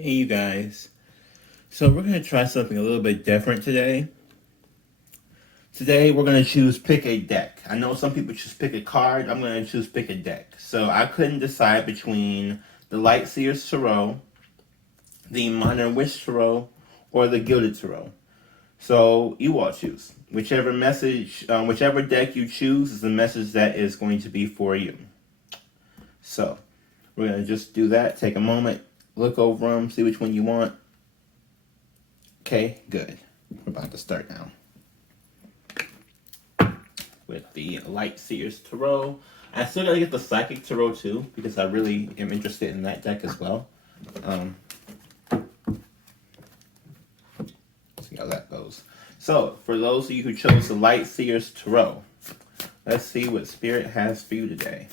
Hey you guys. So we're going to try something a little bit different today. Today we're going to choose pick a deck. I know some people choose pick a card. I'm going to choose pick a deck. So I couldn't decide between the Light Seers Tarot, the Modern Witch Tarot, or the Gilded Tarot. So you all choose. Whichever deck you choose is the message that is going to be for you. So we're going to just do that. Take a moment. Look over them, see which one you want. Okay, good. We're about to start now. With the Light Seers Tarot. I still gotta get the Psychic Tarot too, because I really am interested in that deck as well. See how that goes. So, for those of you who chose the Light Seers Tarot, let's see what Spirit has for you today.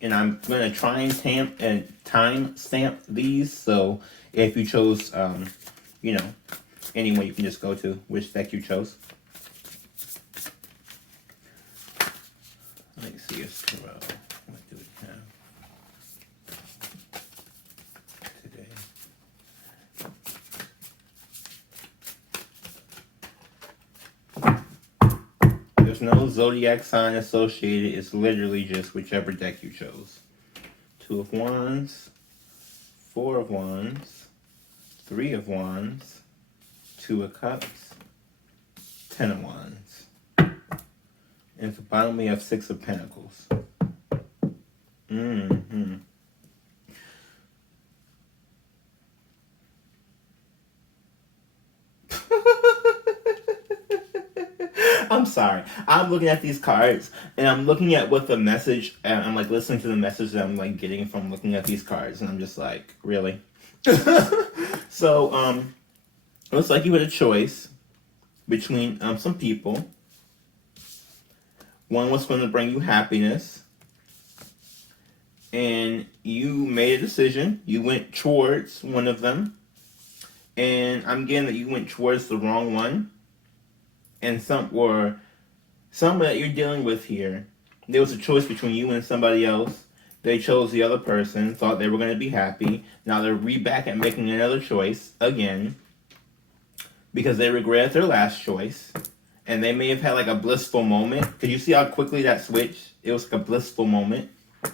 And I'm going to try and time stamp these. So if you chose, anyone you can just go to, which deck you chose. Let's see, Tarot. What do we have today? There's no zodiac sign associated. It's literally just whichever deck you chose. 2 of Wands, 4 of Wands, 3 of Wands, 2 of Cups, 10 of Wands. And at the bottom we have 6 of Pentacles. I'm sorry. I'm looking at these cards and I'm looking at what the message, and I'm like listening to the message that I'm like getting from looking at these cards, and I'm just like, really? So, it looks like you had a choice between some people. One was going to bring you happiness, and you made a decision. You went towards one of them, and I'm getting that you went towards the wrong one. And someone that you're dealing with here, there was a choice between you and somebody else. They chose the other person, thought they were going to be happy. Now they're back at making another choice again because they regret their last choice. And they may have had like a blissful moment. Could you see how quickly that switched? It was like a blissful moment. And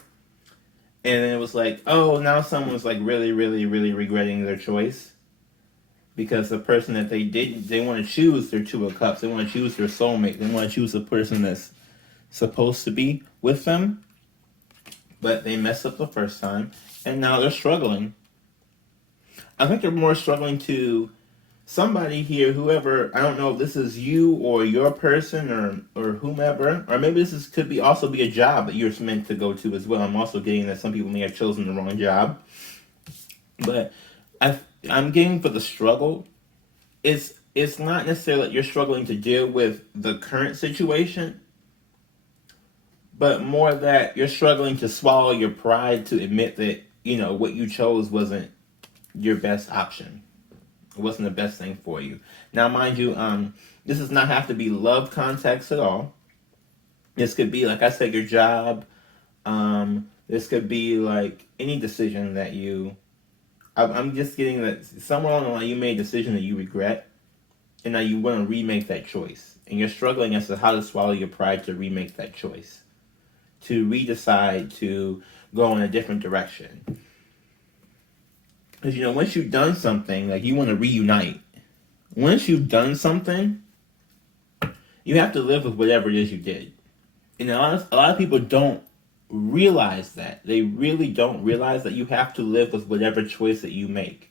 then it was like, oh, now someone's like really, really, really regretting their choice. Because the person that they want to choose their 2 of Cups. They want to choose their soulmate. They want to choose the person that's supposed to be with them. But they messed up the first time. And now they're struggling. I think they're more struggling to somebody here, whoever, I don't know if this is you or your person or whomever. Or maybe this could also be a job that you're meant to go to as well. I'm also getting that some people may have chosen the wrong job. But I'm getting for the struggle. It's not necessarily that you're struggling to deal with the current situation, but more that you're struggling to swallow your pride to admit that, what you chose wasn't your best option. It wasn't the best thing for you. Now, mind you, this does not have to be love context at all. This could be, like I said, your job. This could be like any decision that I'm just getting that somewhere along the line you made a decision that you regret, and now you want to remake that choice. And you're struggling as to how to swallow your pride to remake that choice. To redecide to go in a different direction. Because, once you've done something, like you want to reunite. Once you've done something, you have to live with whatever it is you did. And a lot of people don't realize that. They really don't realize that you have to live with whatever choice that you make.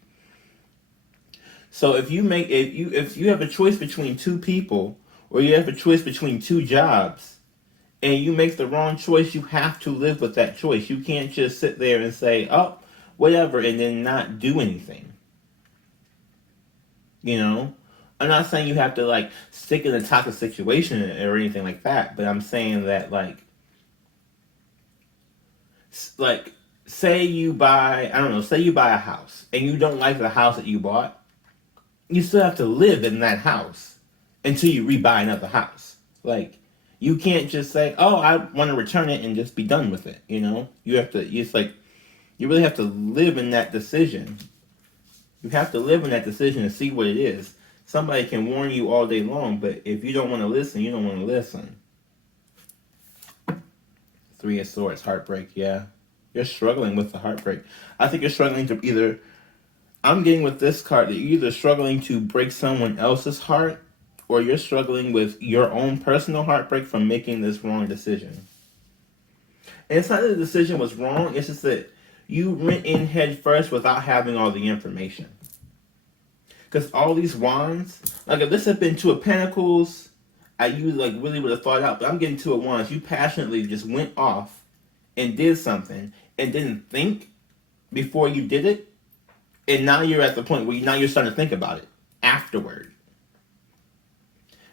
So if you have a choice between 2 people, or you have a choice between 2 jobs, and you make the wrong choice, you have to live with that choice. You can't just sit there and say, oh, whatever, and then not do anything. I'm not saying you have to like stick in a toxic situation or anything like that, but I'm saying that like say you buy a house and you don't like the house that you bought, you still have to live in that house until you rebuy another house. Like, you can't just say, oh, I want to return it and just be done with it, You have to, it's like, You really have to live in that decision. You have to live in that decision to see what it is. Somebody can warn you all day long, but if you don't want to listen, you don't want to listen. Three of Swords, heartbreak, yeah. You're struggling with the heartbreak. I think you're struggling to either... I'm getting with this card that you're either struggling to break someone else's heart, or you're struggling with your own personal heartbreak from making this wrong decision. And it's not that the decision was wrong, it's just that you went in head first without having all the information. Because all these wands, like if this had been Two of Pentacles, you like really would have thought out, but I'm getting Two of Wands. You passionately just went off and did something and didn't think before you did it. And now you're at the point where now you're starting to think about it afterward.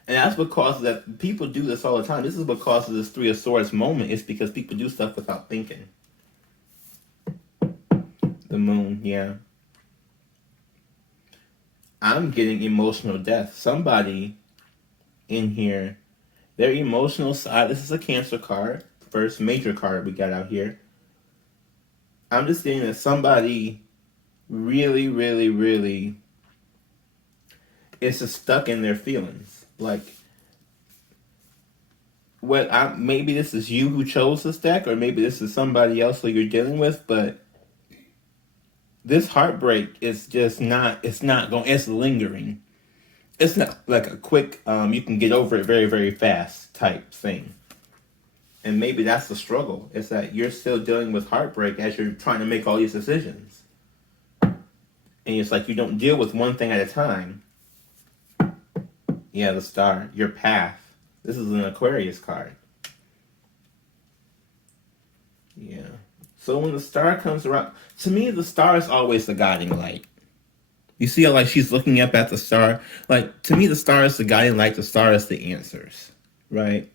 And that's what causes that. People do this all the time. This is what causes this Three of Swords moment. It's because people do stuff without thinking. The Moon, yeah. I'm getting emotional death. Somebody in here, their emotional side. This is a Cancer card. First major card we got out here. I'm just getting that somebody really, really, really is just stuck in their feelings. Like, maybe this is you who chose this deck, or maybe this is somebody else who you're dealing with, but this heartbreak is just not, it's lingering. It's not like a quick, you can get over it very, very fast type thing. And maybe that's the struggle. It's that you're still dealing with heartbreak as you're trying to make all these decisions. And it's like you don't deal with one thing at a time. Yeah, the Star, your path. This is an Aquarius card. Yeah. So when the Star comes around, to me, the Star is always the guiding light. You see how like she's looking up at the Star? Like, to me, the Star is the guiding light. The Star is the answers, right?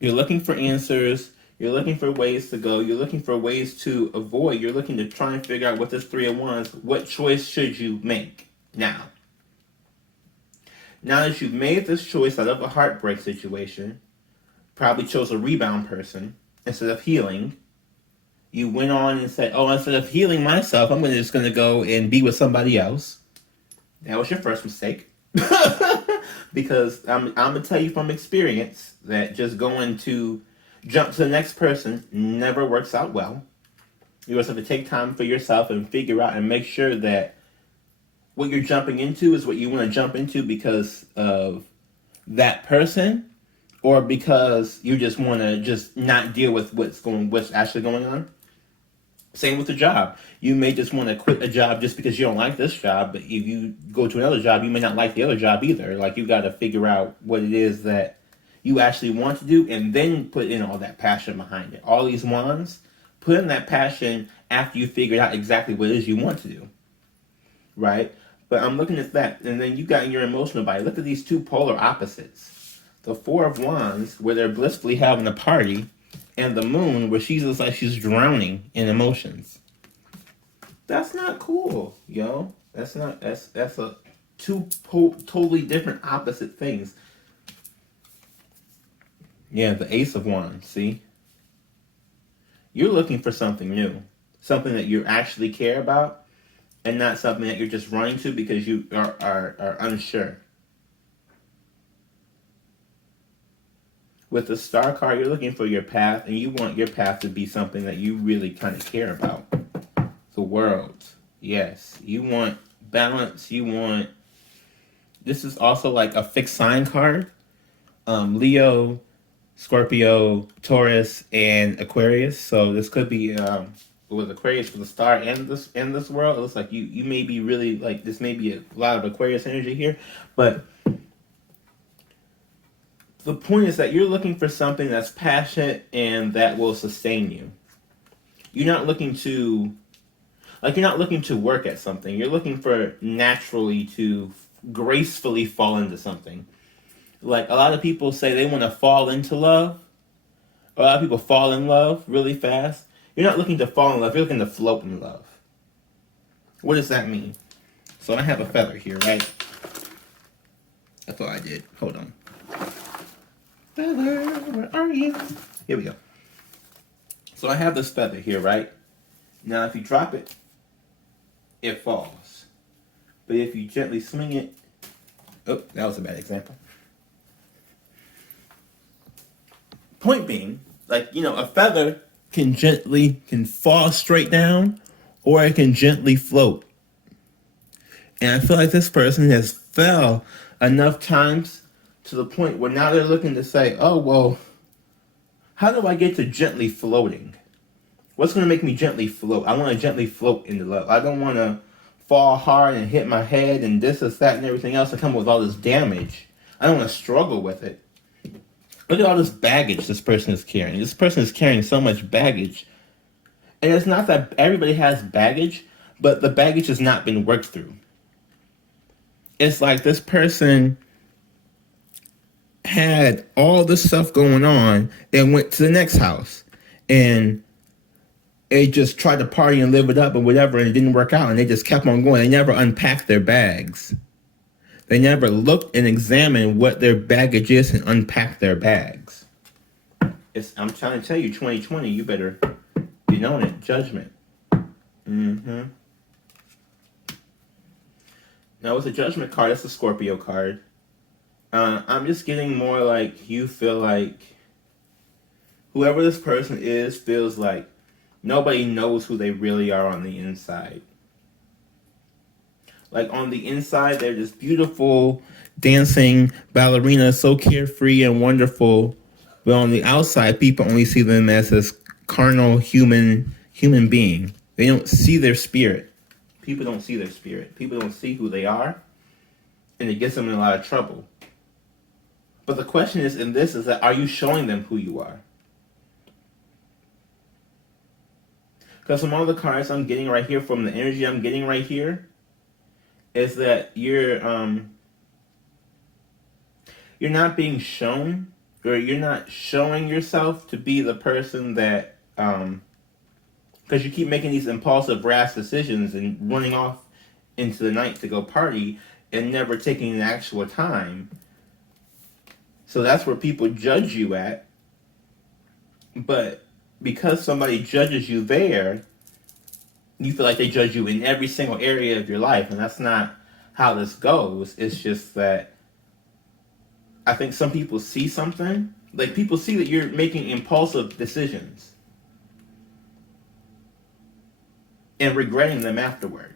You're looking for answers. You're looking for ways to go. You're looking for ways to avoid. You're looking to try and figure out what this Three of Wands, what choice should you make now? Now that you've made this choice out of a heartbreak situation, probably chose a rebound person instead of healing, you went on and said, oh, instead of healing myself, I'm just going to go and be with somebody else. That was your first mistake. Because I'm going to tell you from experience that just going to jump to the next person never works out well. You also have to take time for yourself and figure out and make sure that what you're jumping into is what you want to jump into because of that person, or because you just want to just not deal with what's actually going on. Same with the job. You may just want to quit a job just because you don't like this job, but if you go to another job, you may not like the other job either. Like, you got to figure out what it is that you actually want to do and then put in all that passion behind it. All these wands, put in that passion after you figure out exactly what it is you want to do. Right? But I'm looking at that, and then you got in your emotional body. Look at these two polar opposites. The Four of Wands, where they're blissfully having a party, and the Moon, where she's just like she's drowning in emotions. That's not cool, yo. That's a two totally different opposite things. Yeah, the Ace of Wands, see? You're looking for something new. Something that you actually care about, and not something that you're just running to because you are unsure. With the Star card, you're looking for your path, and you want your path to be something that you really kind of care about. The World. Yes. You want balance. You want... This is also like a fixed sign card. Leo, Scorpio, Taurus, and Aquarius. So this could be... with Aquarius for the Star and this world. It looks like you may be really... like, this may be a lot of Aquarius energy here. But... the point is that you're looking for something that's passionate and that will sustain you. You're not looking to, you're not looking to work at something. You're looking for naturally to gracefully fall into something. Like, a lot of people say they want to fall into love. A lot of people fall in love really fast. You're not looking to fall in love. You're looking to float in love. What does that mean? So I have a feather here, right? I thought I did. Hold on. Feather, where are you? Here we go. So I have this feather here, right? Now, if you drop it, it falls. But if you gently swing it, oh, that was a bad example. Point being, like, a feather can fall straight down, or it can gently float. And I feel like this person has fell enough times to the point where now they're looking to say, oh, well, how do I get to gently floating? What's going to make me gently float? I want to gently float into love. I don't want to fall hard and hit my head and this, that, and everything else and come with all this damage. I don't want to struggle with it. Look at all this baggage this person is carrying. This person is carrying so much baggage. And it's not that everybody has baggage, but the baggage has not been worked through. It's like this person had all this stuff going on and went to the next house. And they just tried to party and live it up and whatever, and it didn't work out. And they just kept on going. They never unpacked their bags. They never looked and examined what their baggage is and unpacked their bags. I'm trying to tell you, 2020, you better be knowing it. Judgment. Mm-hmm. Now, with the Judgment card, that's the Scorpio card. I'm just getting more like you feel like whoever this person is feels like nobody knows who they really are on the inside. Like on the inside, they're just beautiful, dancing ballerina, so carefree and wonderful. But on the outside, people only see them as this carnal human being. They don't see their spirit. People don't see their spirit. People don't see who they are, and it gets them in a lot of trouble. But the question is, that are you showing them who you are? Because from all the cards I'm getting right here, from the energy I'm getting right here, is that you're not being shown, or you're not showing yourself to be the person that, because you keep making these impulsive, rash decisions and running off into the night to go party and never taking the actual time. So that's where people judge you at. But because somebody judges you there, you feel like they judge you in every single area of your life, and that's not how this goes. It's just that I think some people see something. Like, people see that you're making impulsive decisions and regretting them afterward.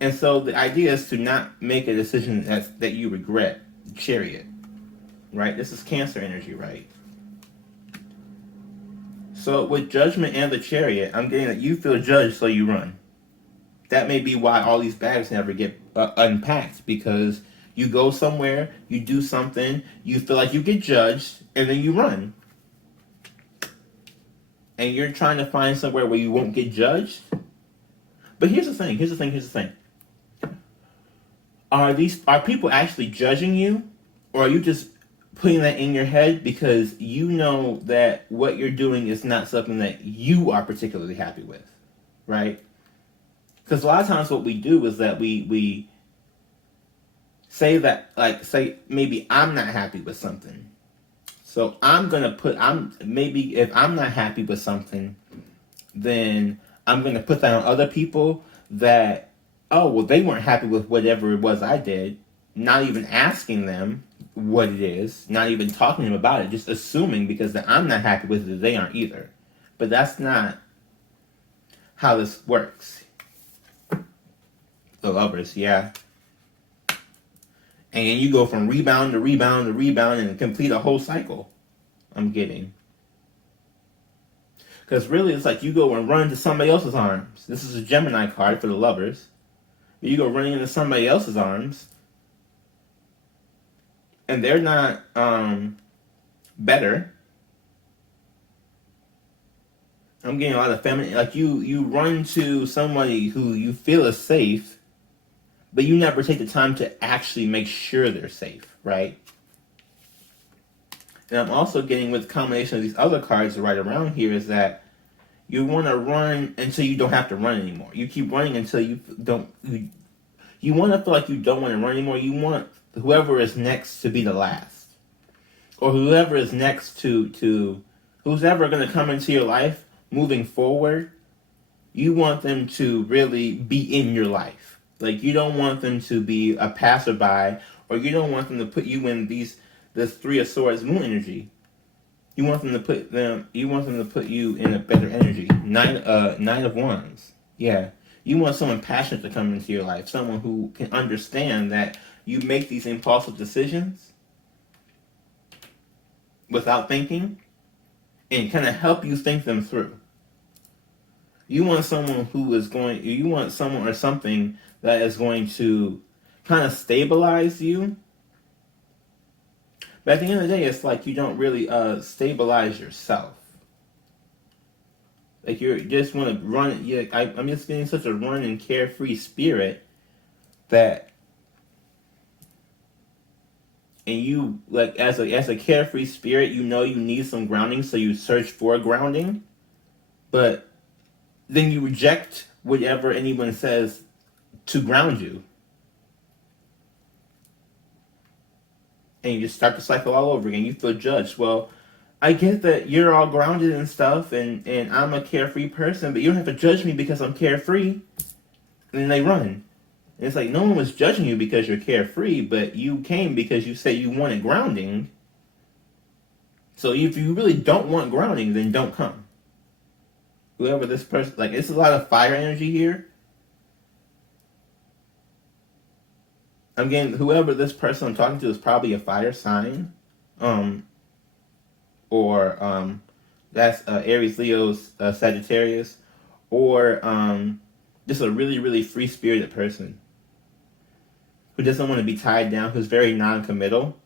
And so the idea is to not make a decision that you regret. Chariot, right? This is Cancer energy, right? So with Judgment and the Chariot, I'm getting that you feel judged, so you run. That may be why all these bags never get unpacked, because you go somewhere, you do something, you feel like you get judged, and then you run. And you're trying to find somewhere where you won't get judged. But here's the thing. Are people actually judging you, or are you just putting that in your head because you know that what you're doing is not something that you are particularly happy with, right? Because a lot of times what we do is that we say that, like, say maybe I'm not happy with something. So maybe if I'm not happy with something, then I'm going to put that on other people that, oh, well, they weren't happy with whatever it was I did, not even asking them what it is, not even talking to them about it, just assuming because that I'm not happy with it, they aren't either. But that's not how this works. The Lovers, yeah. And you go from rebound to rebound to rebound and complete a whole cycle, I'm getting. Because really, it's like you go and run into somebody else's arms. This is a Gemini card for the Lovers. You go running into somebody else's arms, and they're not better. I'm getting a lot of feminine. Like you run to somebody who you feel is safe, but you never take the time to actually make sure they're safe, right? And I'm also getting, with the combination of these other cards right around here, is that you want to run until you don't have to run anymore. You keep running until you don't. You want to feel like you don't want to run anymore. You want whoever is next to be the last, or whoever is next to who's ever going to come into your life moving forward. you want them to really be in your life. Like, you don't want them to be a passerby, or you don't want them to put you in this Three of Swords moon energy. You want them to put you in a better energy. Nine of Wands. Yeah. You want someone passionate to come into your life, someone who can understand that you make these impulsive decisions without thinking, and kind of help you think them through. You want someone you want someone or something that is going to kind of stabilize you. But at the end of the day, it's like you don't really stabilize yourself. Like, you just want to run. Yeah, I'm just getting such a run and carefree spirit that, and you, like, as a carefree spirit, you know you need some grounding, so you search for grounding, but then you reject whatever anyone says to ground you. And you just start the cycle all over again. You feel judged. Well, I get that you're all grounded and stuff, and I'm a carefree person, but you don't have to judge me because I'm carefree. And then they run. And it's like, no one was judging you because you're carefree, but you came because you said you wanted grounding. So if you really don't want grounding, then don't come. Whoever this person, like, it's a lot of fire energy here. I'm getting, whoever this person I'm talking to is probably a fire sign. Or that's Aries, Leo, Sagittarius, or just a really, really free-spirited person who doesn't want to be tied down, who's very non-committal,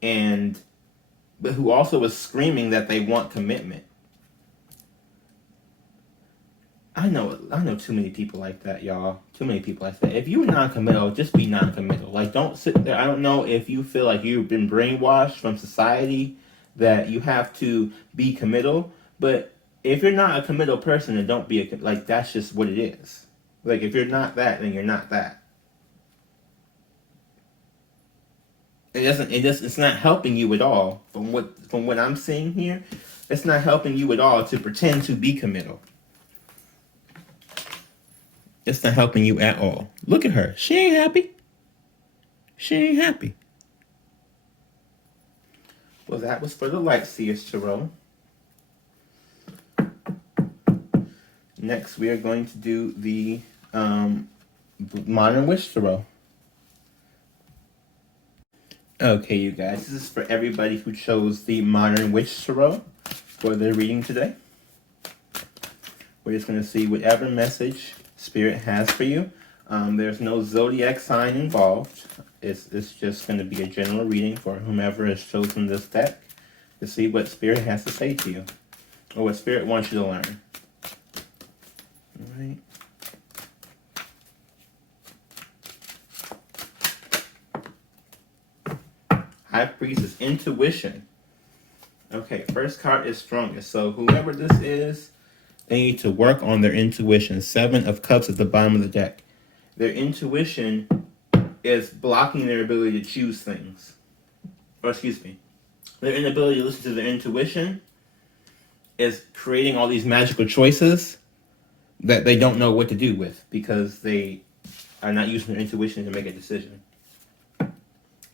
but who also is screaming that they want commitment. I know too many people like that, y'all. Too many people like that. If you're non-committal, just be non-committal. Like, don't sit there. I don't know if you feel like you've been brainwashed from society that you have to be committal, but if you're not a committal person, then don't be like, that's just what it is. Like, if you're not that, then you're not that. It's not helping you at all. From what I'm seeing here, it's not helping you at all to pretend to be committal. It's not helping you at all. Look at her. She ain't happy. She ain't happy. Well, that was for the Light Seers Tarot. Next, we are going to do the Modern Witch Tarot. Okay, you guys, this is for everybody who chose the Modern Witch Tarot for their reading today. We're just going to see whatever message Spirit has for you. There's no zodiac sign involved. It's just going to be a general reading for whomever has chosen this deck to see what Spirit has to say to you, or what Spirit wants you to learn. All right. High Priestess, intuition. Okay, first card is strongest. So whoever this is, they need to work on their intuition. 7 of Cups at the bottom of the deck. Their intuition is blocking their ability to choose things. Or excuse me. Their inability to listen to their intuition is creating all these magical choices that they don't know what to do with because they are not using their intuition to make a decision.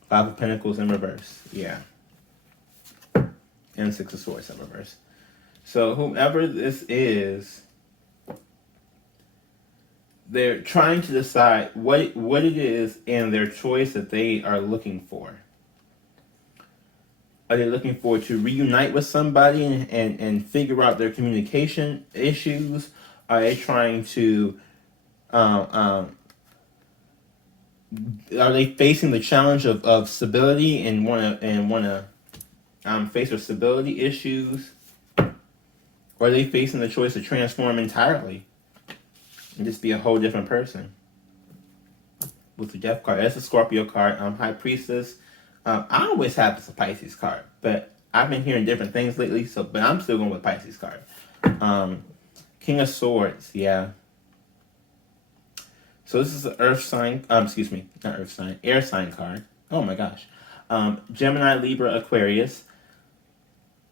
5 of Pentacles in reverse. Yeah. And 6 of Swords in reverse. So whomever this is, they're trying to decide what it is in their choice that they are looking for. Are they looking for to reunite with somebody and figure out their communication issues? Are they trying to are they facing the challenge of stability and wanna face their stability issues? Or are they facing the choice to transform entirely and just be a whole different person? With the Death card, that's a Scorpio card. High Priestess. I always have this Pisces card, but I've been hearing different things lately. But I'm still going with Pisces card. King of Swords, yeah. So this is an Earth sign. Excuse me, not Earth sign, Air sign card. Oh my gosh. Gemini, Libra, Aquarius.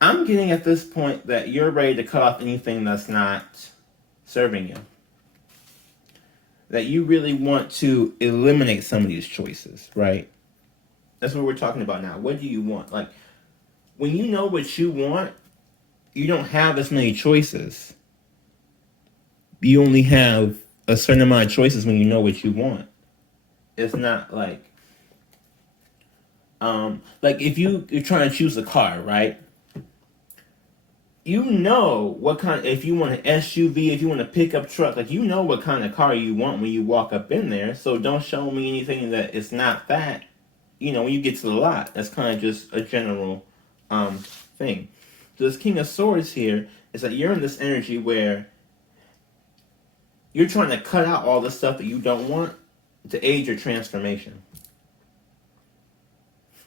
I'm getting at this point that you're ready to cut off anything that's not serving you. That you really want to eliminate some of these choices, right? That's what we're talking about now. What do you want? Like, when you know what you want, you don't have as many choices. You only have a certain amount of choices when you know what you want. It's not like if you're trying to choose a car, right? You know what kind, if you want an SUV, if you want a pickup truck, like, you know what kind of car you want when you walk up in there. So don't show me anything that is not that. You know, when you get to the lot, that's kind of just a general thing. So this King of Swords here is that you're in this energy where you're trying to cut out all the stuff that you don't want to aid your transformation.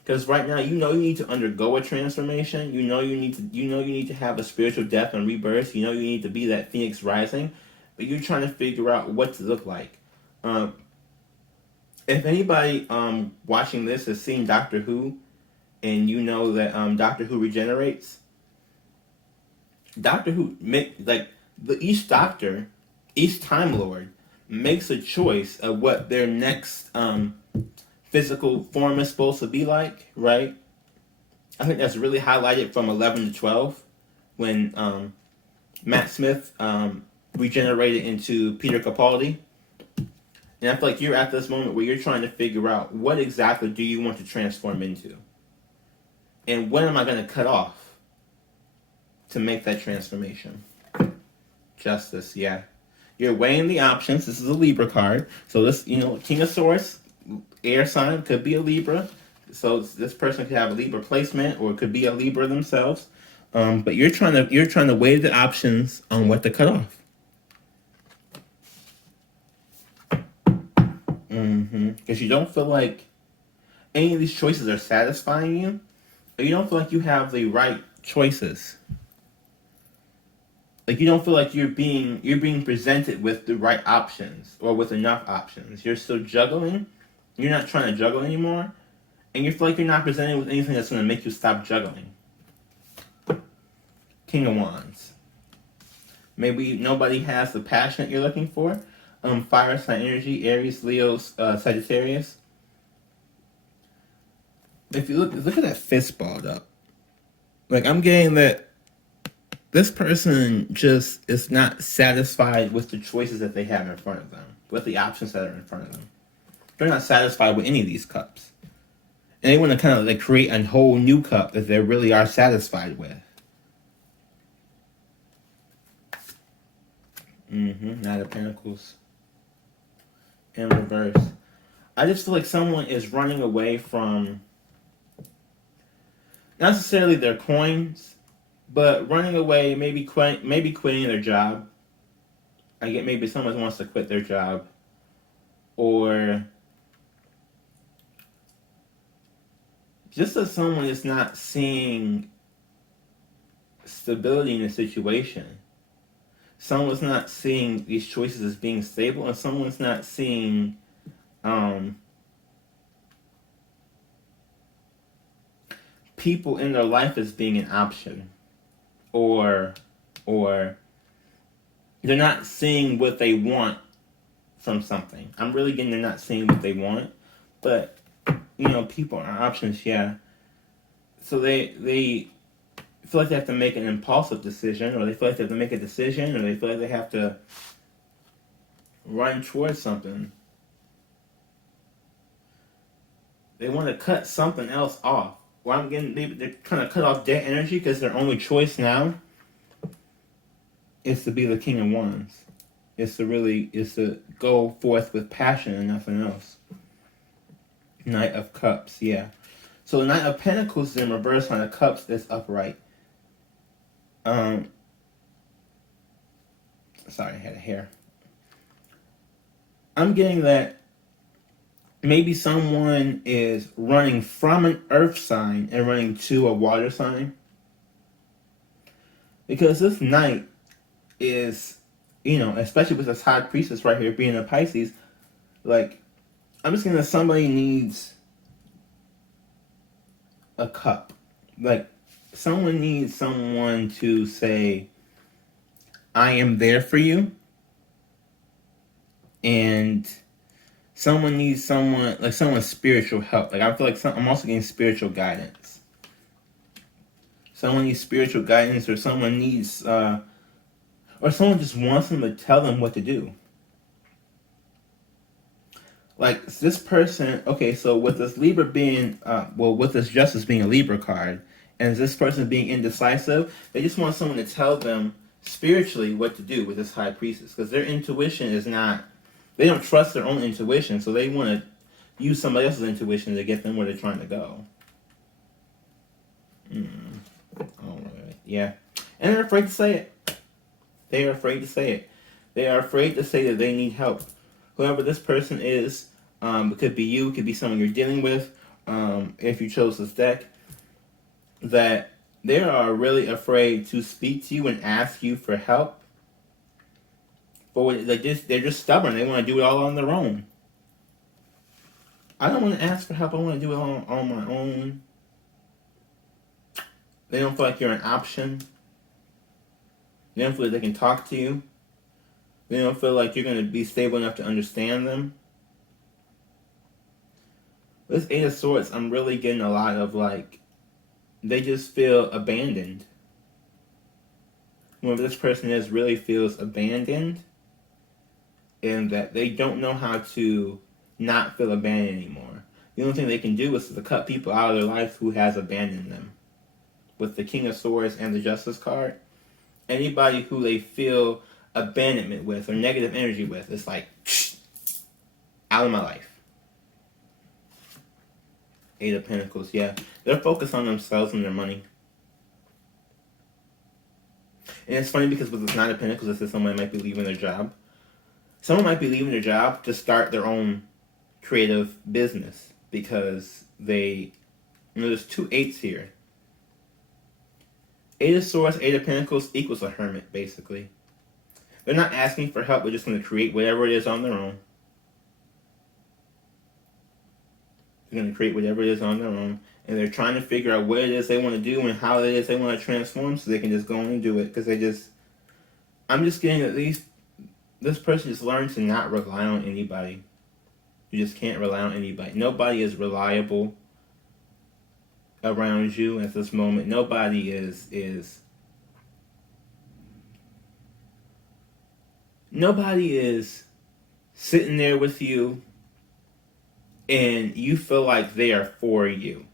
Because right now, you know you need to undergo a transformation. You know you need to have a spiritual death and rebirth. You know you need to be that phoenix rising, but you're trying to figure out what to look like. If anybody watching this has seen Doctor Who, and you know that Doctor Who regenerates, Doctor Who each Doctor, each Time Lord makes a choice of what their next physical form is supposed to be like, right? I think that's really highlighted from 11 to 12 when Matt Smith regenerated into Peter Capaldi. And I feel like you're at this moment where you're trying to figure out what exactly do you want to transform into? And when am I going to cut off to make that transformation? Justice, yeah. You're weighing the options. This is a Libra card. So this, King of Swords, air sign, could be a Libra. So this person could have a Libra placement, or it could be a Libra themselves. But you're trying to weigh the options on what to cut off. Because you don't feel like any of these choices are satisfying you, or you don't feel like you have the right choices. Like, you don't feel like you're being presented with the right options or with enough options. You're still juggling. You're not trying to juggle anymore, and you feel like you're not presented with anything that's going to make you stop juggling. King of Wands. Maybe nobody has the passion that you're looking for. Fire sign energy, Aries, Leo, Sagittarius. If you look at that fist balled up. Like, I'm getting that this person just is not satisfied with the choices that they have in front of them, with the options that are in front of them. They're not satisfied with any of these cups. And they want to kind of like create a whole new cup that they really are satisfied with. Knight of Pentacles. In reverse. I just feel like someone is running away from not necessarily their coins, but running away, maybe quitting their job. I get maybe someone wants to quit their job, or just that someone is not seeing stability in the situation. Someone's not seeing these choices as being stable, and someone's not seeing people in their life as being an option, or they're not seeing what they want from something. I'm really getting they're not seeing what they want, but people are options, yeah. So they feel like they have to make an impulsive decision, or they feel like they have to make a decision, or they feel like they have to run towards something. They want to cut something else off. Well, I'm getting they're trying to cut off their energy because their only choice now is to be the King of Wands. Is to go forth with passion and nothing else. Knight of Cups, yeah. So the Knight of Pentacles is in reverse, Knight of Cups is upright. Sorry, I had a hair. I'm getting that maybe someone is running from an earth sign and running to a water sign. Because this Knight is, especially with this High Priestess right here being a Pisces, like, I'm just getting that somebody needs a cup. Like, someone needs someone to say, I am there for you. and someone needs someone's spiritual help. Like I feel like I'm also getting spiritual guidance. Someone needs spiritual guidance, or someone needs, or someone just wants them to tell them what to do. Like this person, okay, so with this Libra being, with this Justice being a Libra card, and this person being indecisive, they just want someone to tell them spiritually what to do with this High Priestess, because their intuition is not, they don't trust their own intuition, so they want to use somebody else's intuition to get them where they're trying to go. Alright, yeah. And they're afraid to say it. They are afraid to say it. They are afraid to say that they need help. Whoever this person is, it could be you, it could be someone you're dealing with, if you chose this deck, that they are really afraid to speak to you and ask you for help. But they're just stubborn. They want to do it all on their own. I don't want to ask for help. I want to do it on my own. They don't feel like you're an option. They don't feel like they can talk to you. They don't feel like you're going to be stable enough to understand them. This Eight of Swords, I'm really getting a lot of like, they just feel abandoned. Whoever this person is really feels abandoned, and that they don't know how to not feel abandoned anymore. The only thing they can do is to cut people out of their life who has abandoned them. With the King of Swords and the Justice card, anybody who they feel abandonment with or negative energy with, it's like, out of my life. Eight of Pentacles, yeah. They're focused on themselves and their money. And it's funny because with this Nine of Pentacles, it says someone might be leaving their job. Someone might be leaving their job to start their own creative business because there's two eights here. Eight of Swords, Eight of Pentacles equals a hermit, basically. They're not asking for help, they're just going to create whatever it is on their own. They're going to create whatever it is on their own. And they're trying to figure out what it is they want to do and how it is they want to transform so they can just go in and do it. Because I'm just getting at least, this person just learned to not rely on anybody. You just can't rely on anybody. Nobody is reliable around you at this moment. Nobody is sitting there with you and you feel like they are for you.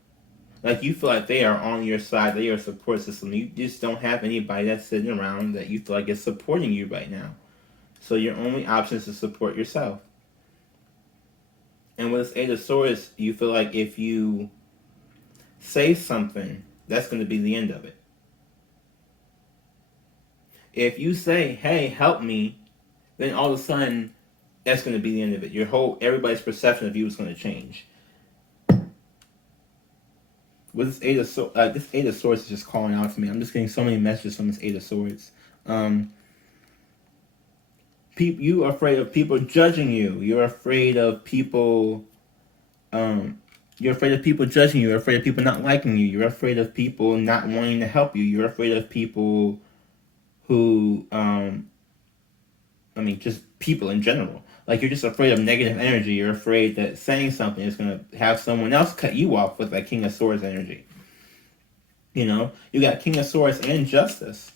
Like you feel like they are on your side, they are a support system. You just don't have anybody that's sitting around that you feel like is supporting you right now. So your only option is to support yourself. And with this Eight of Swords, you feel like if you say something, that's going to be the end of it. If you say, hey, help me, then all of a sudden, that's going to be the end of it. Everybody's perception of you is going to change. With this Eight of Swords is just calling out to me. I'm just getting so many messages from this Eight of Swords. You are afraid of people judging you. You're afraid of people. You're afraid of people judging you. You're afraid of people not liking you. You're afraid of people not wanting to help you. You're afraid of people who, just people in general. Like, you're just afraid of negative energy. You're afraid that saying something is going to have someone else cut you off with that King of Swords energy. You know, you got King of Swords and Justice.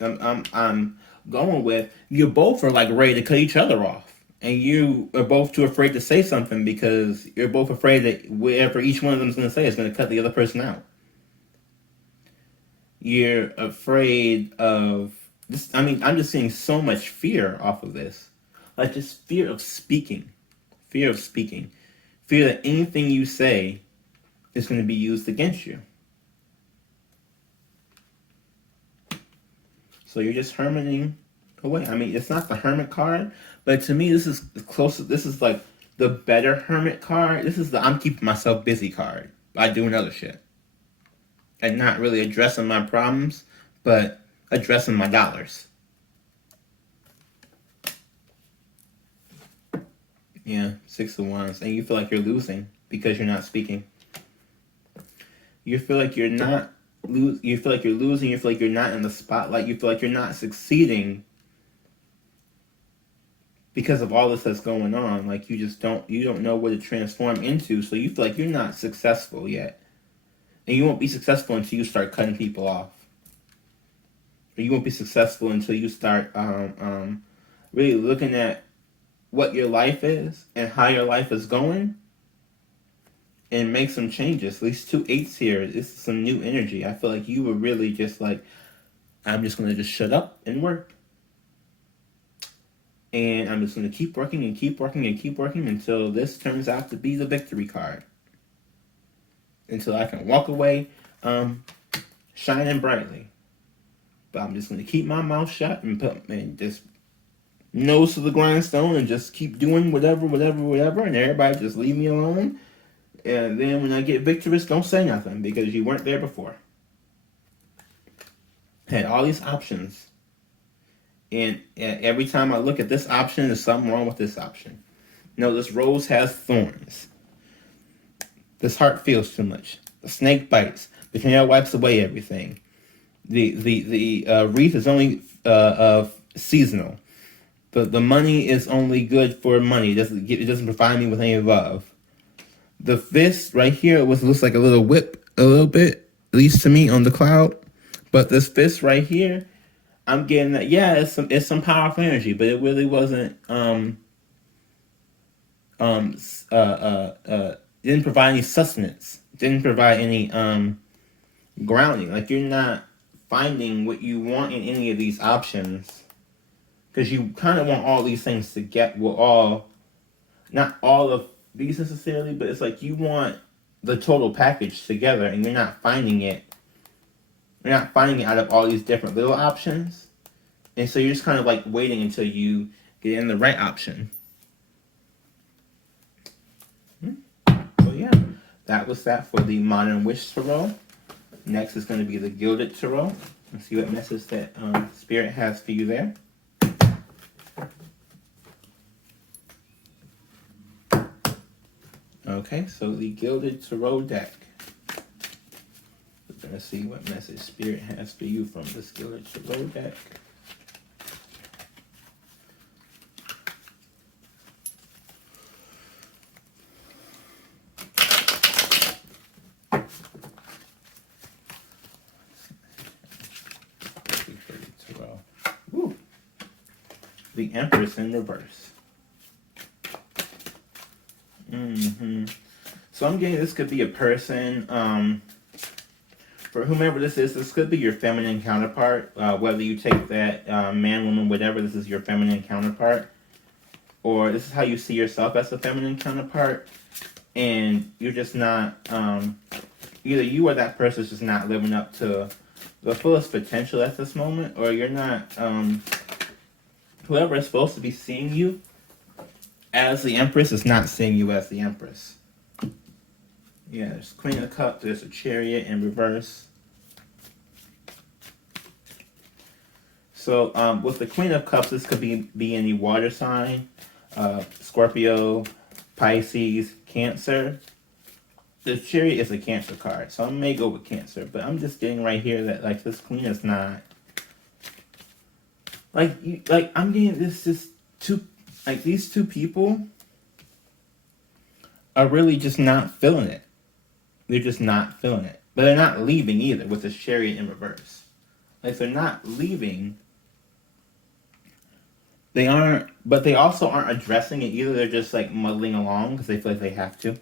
I'm going with, you both are like ready to cut each other off. And you are both too afraid to say something because you're both afraid that whatever each one of them is going to say is going to cut the other person out. You're afraid of this. I mean, I'm just seeing so much fear off of this. Like, just fear of speaking. Fear of speaking. Fear that anything you say is going to be used against you. So you're just hermiting away. I mean, it's not the Hermit card, but to me, this is the closest. This is like the better Hermit card. This is the I'm keeping myself busy card by doing other shit. And not really addressing my problems, but addressing my dollars. Yeah, Six of Wands. And you feel like you're losing because you're not speaking. You feel like you're not you feel like you're losing, you feel like you're not in the spotlight, you feel like you're not succeeding because of all this that's going on. Like, you don't know what to transform into, so you feel like you're not successful yet. And you won't be successful until you start cutting people off. Or you won't be successful until you start really looking at what your life is and how your life is going and make some changes. These 2 8s here, this is some new energy. I feel like you were really just like, I'm just going to just shut up and work. And I'm just going to keep working and keep working and keep working until this turns out to be the victory card. Until I can walk away shining brightly. But I'm just going to keep my mouth shut and just nose to the grindstone and just keep doing whatever, and everybody just leave me alone. And then when I get victorious, don't say nothing because you weren't there before. Had all these options. And every time I look at this option, there's something wrong with this option. No, this rose has thorns. This heart feels too much. The snake bites. The canal wipes away everything. The wreath is only seasonal. The money is only good for money. It doesn't provide me with any love. The fist right here looks like a little whip, a little bit, at least to me on the cloud. But this fist right here, I'm getting that. Yeah, it's some powerful energy, but it really wasn't. Didn't provide any sustenance. Didn't provide any grounding. Like, you're not finding what you want in any of these options, because you kind of want all these things to get not all of these necessarily, but it's like you want the total package together, and you're not finding it. You're not finding it out of all these different little options, and so you're just kind of like waiting until you get in the right option. So yeah, that was that for the Modern Wish Tarot. Next is going to be the Gilded Tarot. Let's see what message that Spirit has for you there. Okay, so the Gilded Tarot deck. We're going to see what message Spirit has for you from this Gilded Tarot deck. Ooh. The Empress in reverse. So I'm getting this could be a person, for whomever this is, this could be your feminine counterpart, whether you take that man, woman, whatever, this is your feminine counterpart, or this is how you see yourself as a feminine counterpart, and you're just not, either you or that person is just not living up to the fullest potential at this moment, or you're not, whoever is supposed to be seeing you as the Empress is not seeing you as the Empress. Yeah, there's Queen of Cups, there's a Chariot in reverse. So with the Queen of Cups, this could be any water sign, Scorpio, Pisces, Cancer. The Chariot is a Cancer card, so I may go with Cancer, but I'm just getting right here that like this Queen is not I'm getting this just two. Like, these two people are really just not feeling it. They're just not feeling it. But they're not leaving either with the Chariot in reverse. Like, they're not leaving. They aren't, but they also aren't addressing it either. They're just, like, muddling along because they feel like they have to.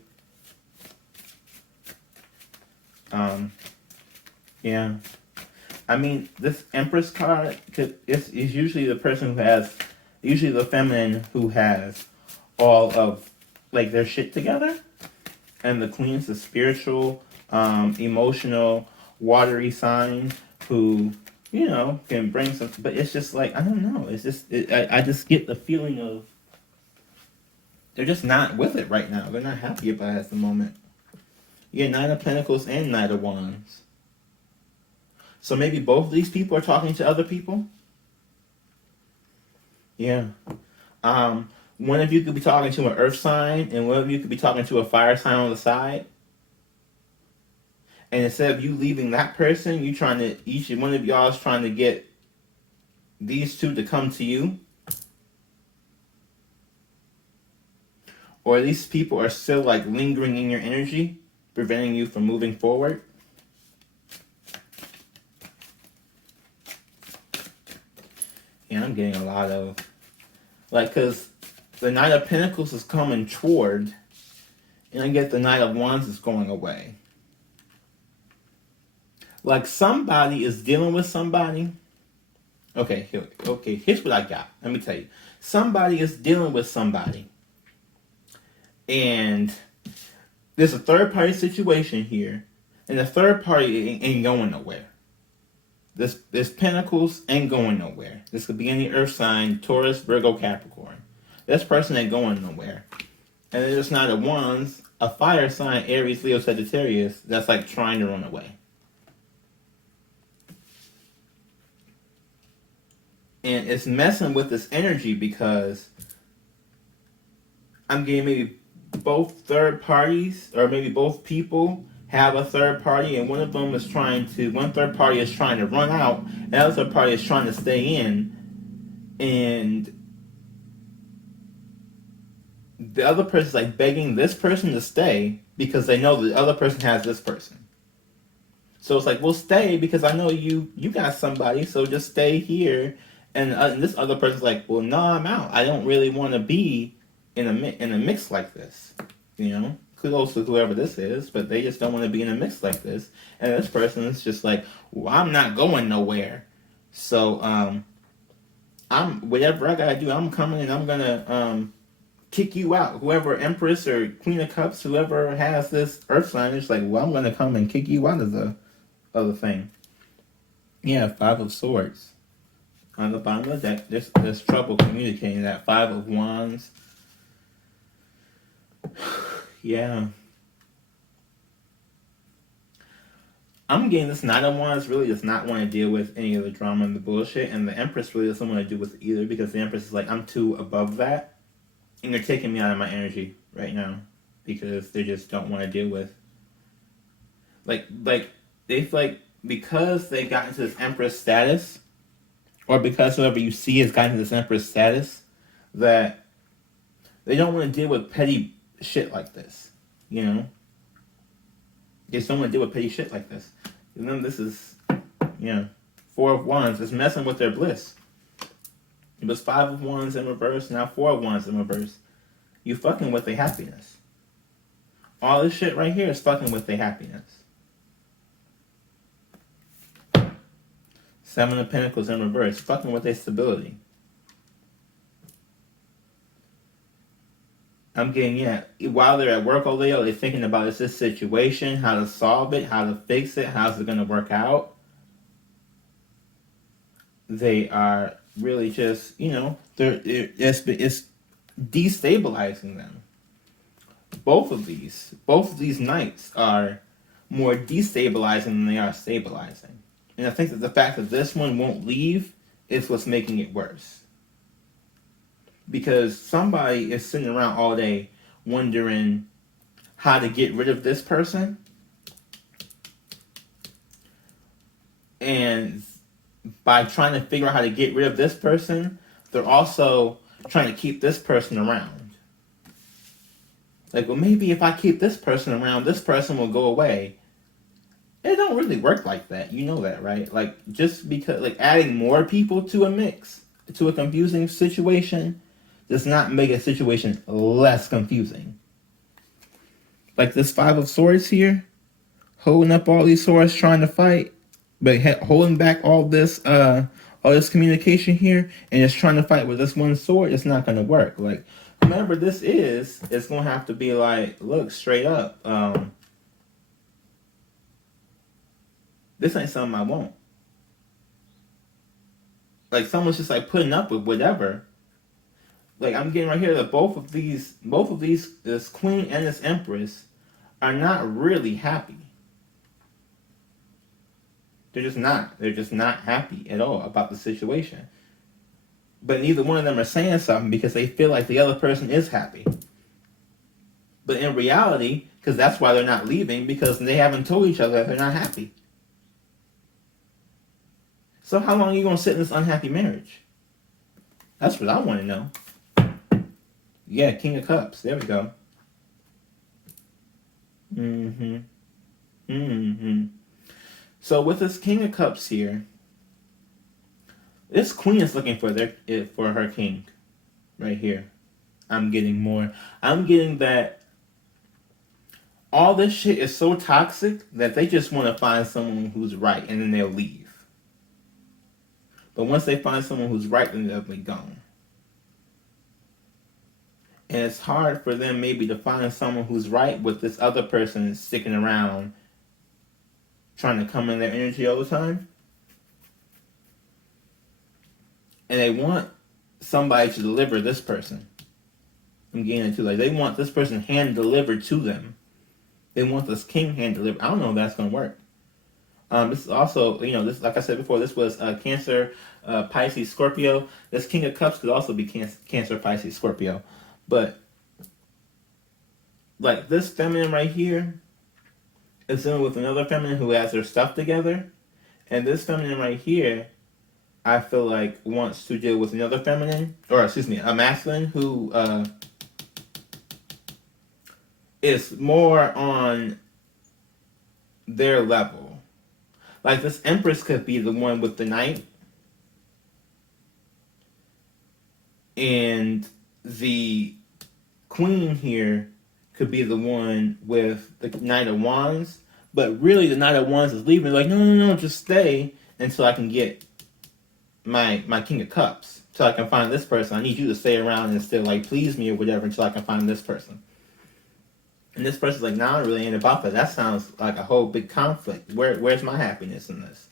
Yeah. I mean, this Empress card is usually the person who has... Usually the feminine who has all of, like, their shit together. And the Queen is the spiritual, emotional, watery sign who, you know, can bring some... But it's just like, I don't know. It's just... I just get the feeling of... They're just not with it right now. They're not happy about it at the moment. Yeah, Knight of Pentacles and Knight of Wands. So maybe both of these people are talking to other people? Yeah. One of you could be talking to an earth sign, and one of you could be talking to a fire sign on the side. And instead of you leaving that person, each one of y'all is trying to get these two to come to you. or these people are still like lingering in your energy, preventing you from moving forward. Yeah, I'm getting a lot of, like, because the Knight of Pentacles is coming toward, and I get the Knight of Wands is going away. Like, somebody is dealing with somebody. Okay, here's what I got. Let me tell you. Somebody is dealing with somebody. And there's a third party situation here. And the third party ain't going nowhere. This Pentacles ain't going nowhere. This could be any earth sign, Taurus, Virgo, Capricorn. This person ain't going nowhere. And then there's Knight of Wands, a fire sign, Aries, Leo, Sagittarius, that's like trying to run away. And it's messing with this energy because I'm getting maybe both third parties, or maybe both people have a third party, and one third party is trying to run out, and the other party is trying to stay in, and the other person's like begging this person to stay because they know the other person has this person. So it's like, we'll stay because I know you got somebody, so just stay here. And this other person's like, well, no, I'm out. I don't really want to be in a mix like this. You know, kudos to whoever this is, but they just don't want to be in a mix like this. And this person is just like, well, I'm not going nowhere. So I'm whatever I gotta do, I'm coming and I'm gonna kick you out. Whoever Empress or Queen of Cups, whoever has this Earth sign, is like, well, I'm gonna come and kick you out of the thing. Yeah, Five of Swords. On the bottom of the deck, there's trouble communicating that. Five of Wands. Yeah. I'm getting this Knight of Wands really does not want to deal with any of the drama and the bullshit, and the Empress really doesn't want to deal with it either, because the Empress is like, I'm too above that, and they're taking me out of my energy right now, because they just don't want to deal with, like they feel like because they got into this Empress status, or because whoever you see has gotten into this Empress status, that they don't want to deal with petty shit like this, you know? They just don't want to deal with petty shit like this. And then this is, Four of Wands. It's messing with their bliss. It was Five of Wands in reverse, now Four of Wands in reverse. You fucking with their happiness. All this shit right here is fucking with their happiness. Seven of Pentacles in reverse, fucking with their stability. I'm getting, while they're at work all day, they're thinking about this situation, how to solve it, how to fix it, how's it going to work out. They are really just, it's destabilizing them. Both of these nights are more destabilizing than they are stabilizing. And I think that the fact that this one won't leave is what's making it worse. Because somebody is sitting around all day wondering how to get rid of this person. And by trying to figure out how to get rid of this person, they're also trying to keep this person around. Like, well, maybe if I keep this person around, this person will go away. It don't really work like that. You know that, right? Like, just because, like, adding more people to a mix, to a confusing situation, does not make a situation less confusing. Like this Five of Swords here, holding up all these swords trying to fight, but holding back all this communication here, and just trying to fight with this one sword, it's not going to work. Like, whoever this is, it's going to have to be like, look, straight up, this ain't something I want. Like, someone's just like putting up with whatever. Like, I'm getting right here that both of these, this Queen and this Empress, are not really happy. They're just not. They're just not happy at all about the situation. But neither one of them are saying something because they feel like the other person is happy. But in reality, because that's why they're not leaving, because they haven't told each other that they're not happy. So how long are you going to sit in this unhappy marriage? That's what I want to know. Yeah, King of Cups. There we go. Mm-hmm. Mm-hmm. So with this King of Cups here, this queen is looking for her king right here. I'm getting more. I'm getting that all this shit is so toxic that they just want to find someone who's right and then they'll leave. But once they find someone who's right, then they'll be gone. And it's hard for them maybe to find someone who's right with this other person sticking around trying to come in their energy all the time. And they want somebody to deliver this person. I'm getting into like they want this person hand delivered to them. They want this king hand delivered. I don't know if that's gonna work. This is also, this, like I said before, this was Cancer, Pisces, Scorpio. This King of Cups could also be Cancer, Pisces, Scorpio. But like this feminine right here is dealing with another feminine who has their stuff together, and this feminine right here, I feel like wants to deal with another feminine, or excuse me, a masculine who is more on their level. Like this Empress could be the one with the Knight, and the Queen here could be the one with the Knight of Wands, but really the Knight of Wands is leaving. Like, no, just stay until I can get my King of Cups, so I can find this person. I need you to stay around and still like please me or whatever until I can find this person. And this person's like, nah, I really ain't about that. That sounds like a whole big conflict. Where's my happiness in this?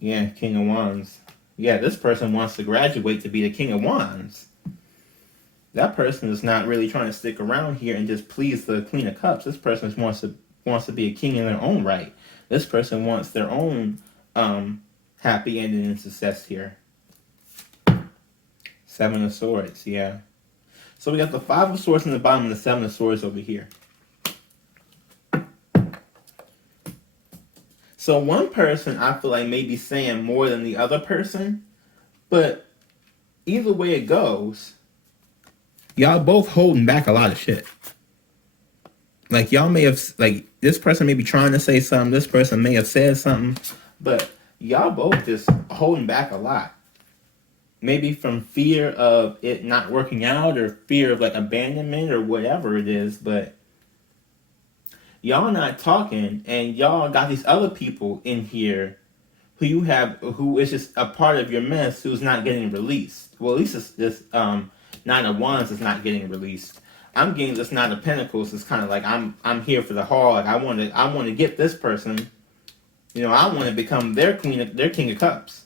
Yeah, King of Wands. Yeah, this person wants to graduate to be the King of Wands. That person is not really trying to stick around here and just please the Queen of Cups. This person wants to be a king in their own right. This person wants their own happy ending and success here. Seven of Swords, yeah. So we got the Five of Swords in the bottom and the Seven of Swords over here. So one person I feel like may be saying more than the other person, but either way it goes, y'all both holding back a lot of shit. Like y'all may have, like this person may be trying to say something, this person may have said something, but y'all both just holding back a lot. Maybe from fear of it not working out or fear of like abandonment or whatever it is, but y'all not talking and y'all got these other people in here who is just a part of your mess who's not getting released. Well, at least this Nine of Wands is not getting released. I'm getting this Nine of Pentacles. It's kind of like I'm here for the haul. Like I want to get this person. I want to become their King of Cups.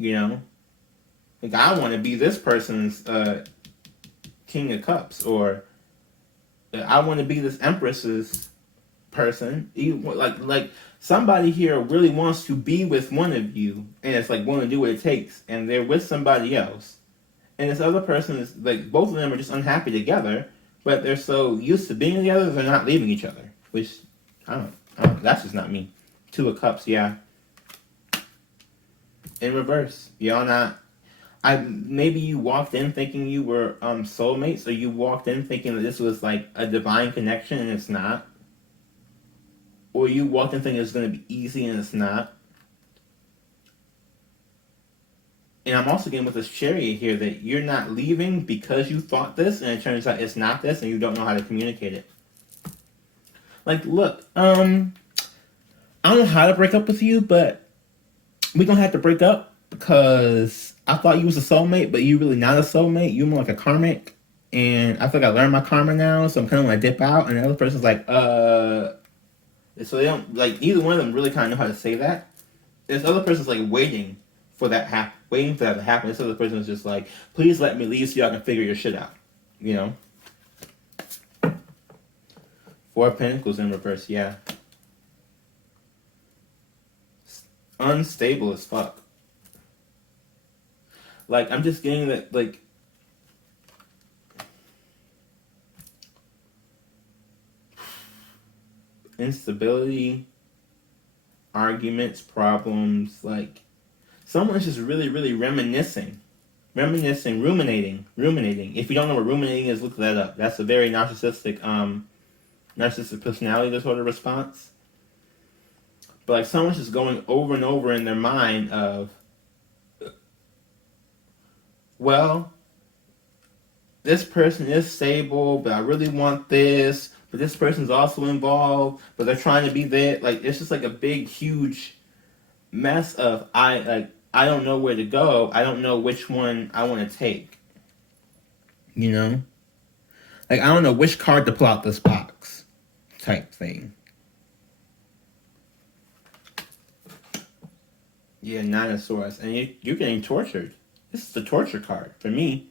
Like I want to be this person's King of Cups, or I want to be this Empress's person. Like somebody here really wants to be with one of you, and it's like willing to do what it takes, and they're with somebody else, and this other person is like both of them are just unhappy together, but they're so used to being together they're not leaving each other. Which I don't. That's just not me. Two of Cups, yeah. In reverse, y'all not. Maybe you walked in thinking you were soulmates, or you walked in thinking that this was like a divine connection and it's not. Or you walked in thinking it's going to be easy and it's not. And I'm also getting with this Chariot here that you're not leaving because you thought this and it turns out it's not this and you don't know how to communicate it. Like, look, I don't know how to break up with you, but we're going to have to break up because I thought you was a soulmate, but you really not a soulmate. You're more like a karmic. And I feel like I learned my karma now, so I'm kind of going to dip out. And the other person's like, So they don't, like, neither one of them really kind of know how to say that. This other person's like waiting for that to happen. This other person is just like, please let me leave so y'all can figure your shit out. Four of Pentacles in reverse, yeah. Unstable as fuck. Like, I'm just getting that, like, instability, arguments, problems, like, someone's just really, really reminiscing Reminiscing, ruminating. If you don't know what ruminating is, look that up. That's a very narcissistic personality disorder response. But like someone's just going over and over in their mind of, well, this person is stable, but I really want this. But this person's also involved, but they're trying to be there. Like it's just like a big, huge mess of I don't know where to go. I don't know which one I want to take. You know? Like I don't know which card to pull out this box type thing. Yeah, Nine of Swords. And you're getting tortured. This is the torture card. For me,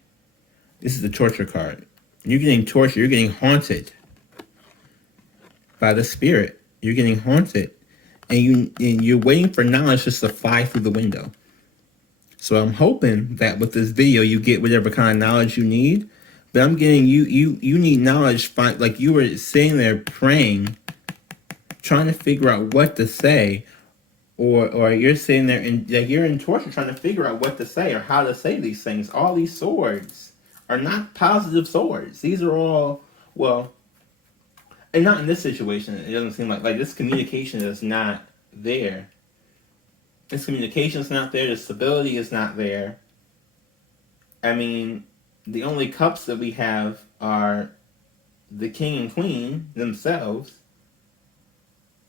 this is the torture card. You're getting tortured. You're getting haunted by the spirit. You're getting haunted. And you're waiting for knowledge just to fly through the window. So I'm hoping that with this video you get whatever kind of knowledge you need. But I'm getting you need knowledge, like you were sitting there praying, trying to figure out what to say, or you're sitting there and like you're in torture trying to figure out what to say or how to say these things. All these swords are not positive swords. These are all, well, and not in this situation. It doesn't seem like this communication is not there. This communication is not there. The stability is not there. I mean, the only cups that we have are the king and queen themselves.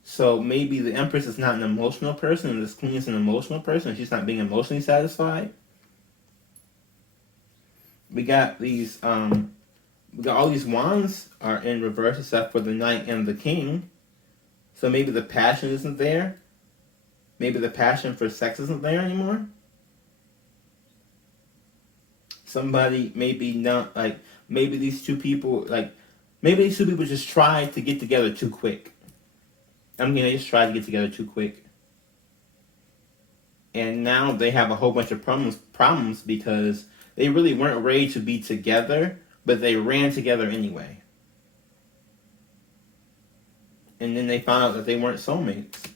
So maybe the Empress is not an emotional person and this queen is an emotional person and she's not being emotionally satisfied. We got these, we got all these wands are in reverse except for the knight and the king. So maybe the passion isn't there. Maybe the passion for sex isn't there anymore. Somebody maybe not, like, maybe these two people just tried to get together too quick. They just tried to get together too quick. And now they have a whole bunch of problems because they really weren't ready to be together, but they ran together anyway. And then they found out that they weren't soulmates.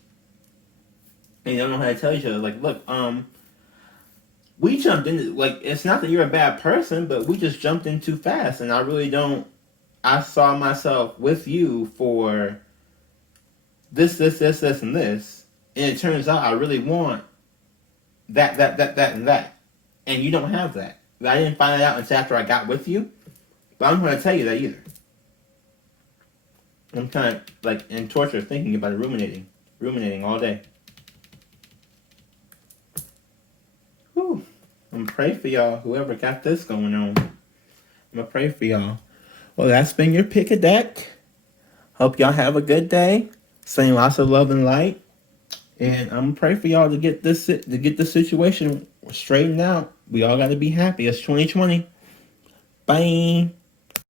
And they don't know how to tell each other, like, look, we jumped into, like, it's not that you're a bad person, but we just jumped in too fast. And I saw myself with you for this, and this. And it turns out I really want that, and that. And you don't have that. But I didn't find it out until after I got with you. But I'm not going to tell you that either. I'm kind of, like, in torture thinking about it, ruminating all day. Whew. I'm going to pray for y'all, whoever got this going on. I'm going to pray for y'all. Well, that's been your pick a deck. Hope y'all have a good day. Sending lots of love and light. And I'm going to pray for y'all to get this situation straightened out. We all got to be happy. It's 2020. Bye.